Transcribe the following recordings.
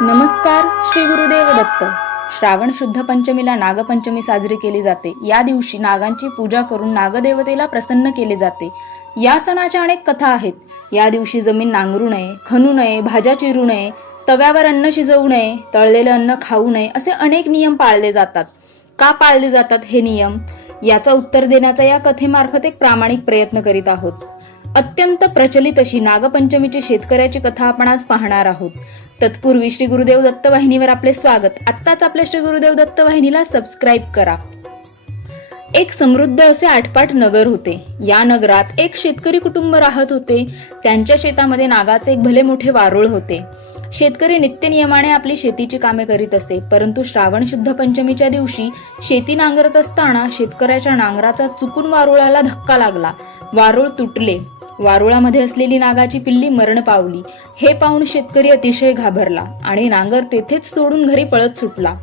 नमस्कार श्री गुरुदेव दत्त. श्रावण शुद्ध पंचमीला नागपंचमी साजरी केली जाते. या दिवशी नागांची पूजा करून नागदेवतेला प्रसन्न केले जाते. या सणाच्या अनेक कथा आहेत. या दिवशी जमीन नांगरू नये खणू नये भाज्या चिरू नये तव्यावर अन्न शिजवू नये तळलेले अन्न खाऊ नये असे अनेक नियम पाळले जातात. का पाळले जातात हे नियम? याचं उत्तर देण्याचा या कथेमार्फत एक प्रामाणिक प्रयत्न करीत आहोत. अत्यंत प्रचलित अशी नागपंचमीची शेतकऱ्याची कथा आपण आज पाहणार आहोत. तत्पूर्वी श्री गुरुदेव दत्त वाहिनीवर आपले स्वागत. आत्ताच आपल्या श्री गुरुदेव दत्त वाहिनीला सबस्क्राईब करा. एक समृद्ध असे आठपाठ नगर होते. या नगरात एक शेतकरी कुटुंब राहत होते. त्यांच्या शेतामध्ये नागाचे एक भले मोठे वारुळ होते. शेतकरी नित्यनियमाने आपली शेतीची कामे करीत असे. परंतु श्रावण शुद्ध पंचमीच्या दिवशी शेती नांगरत असताना शेतकऱ्याच्या नांगराचा चुकून वारुळाला धक्का लागला. वारुळ तुटले. वारुळामध्ये असलेली नागाची पिल्ली मरण पावली. हे पाहून शेतकरी अतिशय घाबरला आणि नांगर तेथेच सोडून घरी पळत सुटला.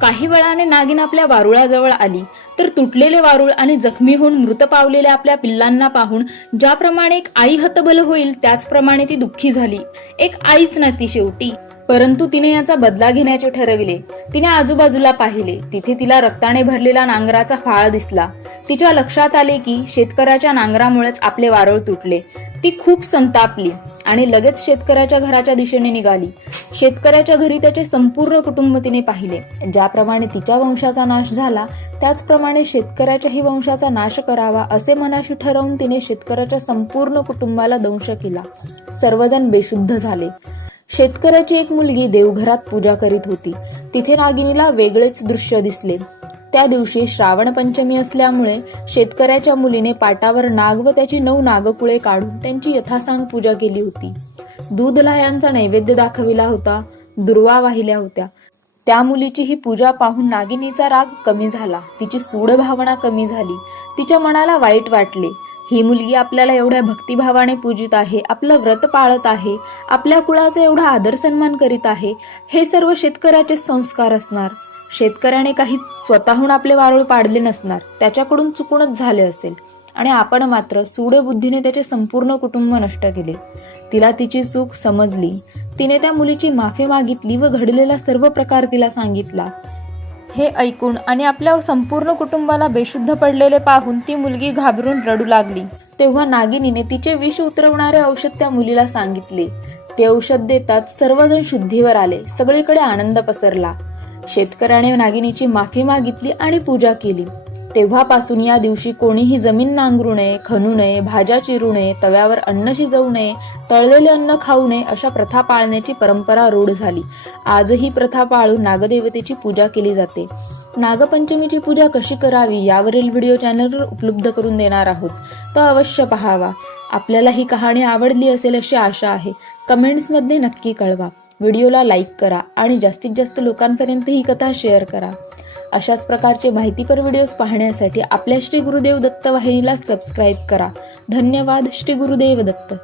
काही वेळाने नागिन आपल्या वारुळाजवळ आली. तर तुटलेले वारुळ आणि जखमी होऊन मृत पावलेल्या आपल्या पिल्लांना पाहून ज्याप्रमाणे एक आई हतबल होईल त्याचप्रमाणे ती दुःखी झाली. एक आईच ना ती शेवटी. परंतु तिने याचा बदला घेण्याचे ठरविले. तिने आजूबाजूला पाहिले. तिथे तिला रक्ताने भरलेला नांगराचा फाळ दिसला. तिच्या लक्षात आले की शेतकऱ्याच्या नांगरामुळेच आपले वारळ तुटले. ती खूप संतापली आणि लगेच शेतकऱ्याच्या घराच्या दिशेने निघाली. शेतकऱ्याच्या घरी त्याचे संपूर्ण कुटुंब तिने पाहिले. ज्याप्रमाणे तिच्या वंशाचा नाश झाला त्याचप्रमाणे शेतकऱ्याच्याही वंशाचा नाश करावा असे मनाशी ठरवून तिने शेतकऱ्याच्या संपूर्ण कुटुंबाला दंश केला. सर्वजण बेशुद्ध झाले. शेतकऱ्याची एक मुलगी देवघरात पूजा करीत होती. तिथे नागिनीला वेगळेच दृश्य दिसले. त्या दिवशी श्रावण पंचमी असल्यामुळे शेतकऱ्याच्या मुलीने पाटावर नाग व त्याची नऊ नागकुळे काढून त्यांची यथासांग पूजा केली होती. दूध लाह्यांचा नैवेद्य दाखविला होता. दुर्वा वाहिल्या होत्या. त्या मुलीची ही पूजा पाहून नागिनीचा राग कमी झाला. तिची सूड भावना कमी झाली. तिच्या मनाला वाईट वाटले. ही मुलगी आपल्याला एवढ्या भक्तिभावाने पूजित आहे आपलं व्रत पाळत आहे आपल्या कुळाचा एवढा आदर सन्मान करीत आहे हे सर्व शेतकऱ्याचे संस्कार असणार. शेतकऱ्याने काही स्वतःहून आपले वारुळ पाडले नसणार त्याच्याकडून चुकूनच झाले असेल. आणि आपण मात्र सूडबुद्धीने त्याचे संपूर्ण कुटुंब नष्ट केले. तिला तिची चूक समजली. तिने त्या मुलीची माफी मागितली व घडलेला सर्व प्रकार तिला सांगितला. हे ऐकून आणि आपल्या संपूर्ण कुटुंबाला बेशुद्ध पडलेले पाहून ती मुलगी घाबरून रडू लागली. तेव्हा नागिनीने तिचे विष उतरवणारे औषध त्या मुलीला सांगितले. ते औषध देतात सर्वजण शुद्धीवर आले. सगळीकडे आनंद पसरला. शेतकऱ्याने नागिनीची माफी मागितली आणि पूजा केली. तेव्हापासून या दिवशी कोणीही जमीन नांगरू नये खणू नये भाज्या चिरू नये तव्यावर अन्न शिजवू नये तळलेले अन्न खाऊ नये अशा प्रथा पाळण्याची परंपरा रूढ झाली. आज ही प्रथा पाळून नागदेवतेची पूजा केली जाते. नागपंचमीची पूजा कशी करावी यावरील व्हिडिओ चॅनलवर उपलब्ध करून देणार आहोत. तो अवश्य पहावा. आपल्याला ही कहाणी आवडली असेल अशी आशा आहे. कमेंट्समध्ये नक्की कळवा. व्हिडिओला लाईक करा आणि जास्तीत जास्त लोकांपर्यंत ही कथा शेअर करा. अशाच प्रकारचे माहितीपर व्हिडिओज पाहण्यासाठी आपल्या श्री गुरुदेव दत्त वाहिनीला सबस्क्राईब करा. धन्यवाद श्री गुरुदेव दत्त.